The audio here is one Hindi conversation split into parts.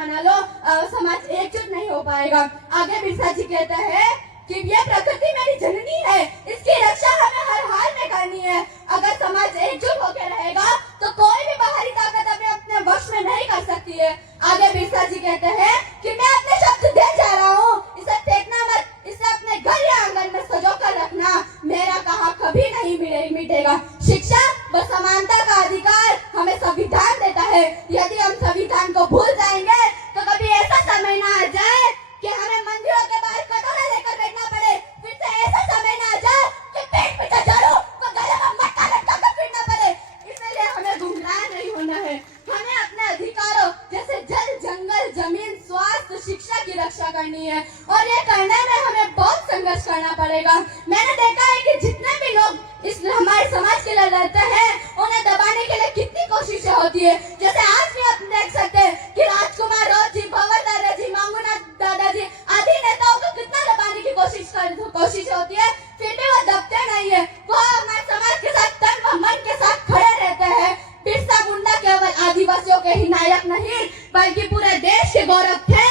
मना लो, समाज एकजुट नहीं हो पाएगा। आगे बिरसा जी कहते हैं कि ये प्रकृति मेरी जननी है, इसकी रक्षा हमें हर हाल में करनी है। अगर समाज एकजुट होकर रहेगा तो कोई भी बाहरी ताकत हमें अपने वश में नहीं कर सकती है। आगे बिरसा जी कहते हैं कि मैं अपने शब्द दे जा रहा हूँ, इसे फेंकना मत, इसे अपने घर या आंगन में सजो कर रखना। मेरा कहा कभी नहीं मिटेगा। शिक्षा व समानता का अधिकार हमें संविधान देता है। यदि हम संविधान को भूल जाएंगे तो कभी ऐसा समय ना आ जाए कि हमें मंदिरों के बाहर कटोरा लेकर बैठना पड़े। फिर से ऐसा समय ना आ जाए कि पेट पे झाड़ू तो गले में मटका लटकाकर फिरना पड़े। इसलिए हमें गुमराह नहीं होना है। हमें अपने अधिकारों जैसे जल, जंगल, जमीन, स्वास्थ्य, शिक्षा की रक्षा करनी है और ये करने में हमें बहुत संघर्ष करना पड़ेगा। मैंने देखा है कि जितने भी लोग इस हमारे समाज के लिए लड़ते हैं उन्हें दबाने के लिए कितनी कोशिशें होती है। जैसे आज भी आप देख सकते हैं कि राजकुमार राव जी, भंवर दादाजी, मांगूनाथ दादाजी आदि नेताओं को कितना दबाने की कोशिश होती है, फिर भी वो दबते नहीं है। वो हमारे समाज के साथ तन व मन के साथ खड़े रहते हैं। बिरसा मुंडा केवल आदिवासियों के ही नायक नहीं बल्कि पूरे देश के गौरव थे,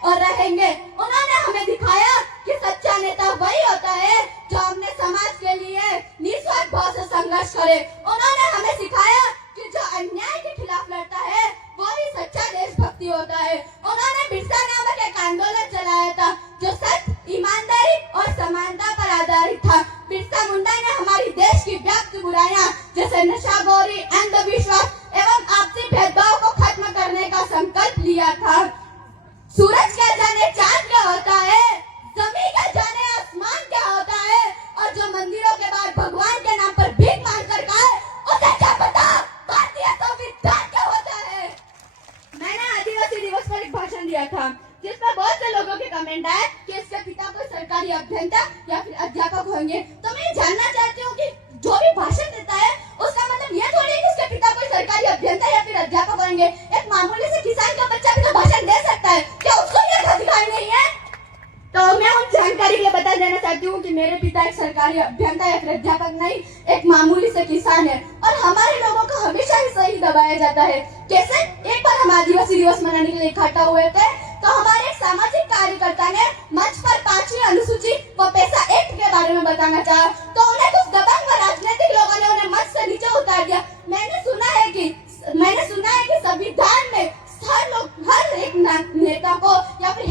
और रहेंगे। उन्होंने हमें दिखाया कि सच्चा नेता वही होता है जो अपने समाज के लिए निस्वार्थ भाव से संघर्ष करे। उन्होंने हमें सिखाया कि जो अन्याय के खिलाफ लड़ता है वो ही सच्चा देशभक्ति होता है। उन्होंने बिरसा नामक एक आंदोलन चलाया था जो सत्य, ईमानदारी और समानता पर आधारित था। बिरसा मुंडा ने हमारी देश की व्याप्त बुराइयां जैसे नशाखोरी, अंधविश्वास एवं आपसी भेदभाव को खत्म करने का संकल्प लिया था। सूरज क्या जाने चांद क्या होता है, जमीन क्या जाने आसमान क्या होता है, और जो मंदिरों के बाहर भगवान के नाम पर भीख मांगकर खाए उसे क्या पता भारतीय संविधान क्या होता है। मैंने आदिवासी दिवस पर एक भाषण दिया था जिसमें बहुत से लोगों के कमेंट आए कि इसके पिता कोई सरकारी अभियंता या फिर अध्यापक होंगे। तो मैं जानना चाहती हूँ कि जो भी भाषण देता है उसका मतलब ये थोड़ी है कि उसके पिता कोई सरकारी अभियंता या फिर अध्यापक होंगे। एक मामूली से किसान का बच्चा भी तो भाषण दे सकता है, क्या उसको ये अधिकार नहीं है? तो मैं उन जानकारी के लिए बता देना चाहती हूँ कि मेरे पिता एक सरकारी अभियंता या फिर अध्यापक नहीं, एक मामूली से किसान है। और हमारे लोगों को हमेशा ही सही दबाया जाता है। कैसे? एक बार हम आदिवासी दिवस मनाने के लिए इकट्ठा हुए थे तो हमारे एक सामाजिक कार्यकर्ता ने मंच पर 5वीं अनुसूची व पैसा एक्ट के बारे में बताना चाहा तो उन्हें कुछ दबंग व राजनीतिक लोगों ने उन्हें मंच से नीचे उतार दिया। मैंने सुना है कि संविधान में हर एक नेता को या फिर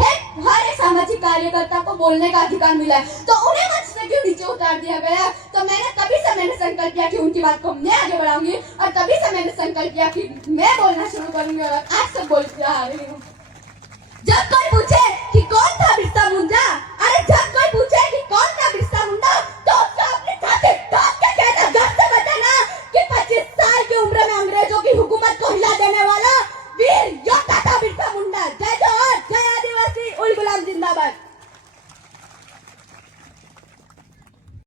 हर एक सामाजिक कार्यकर्ता को बोलने का अधिकार मिला है, तो उन्हें मंच से क्यों नीचे उतार दिया गया? तो तभी से मैंने संकल्प किया कि उनकी बात को मैं आगे बढ़ाऊंगी और तभी से मैंने संकल्प किया कि मैं बोलना शुरू करूंगी और आज तक बोलती आ रही हूँ। जब कोई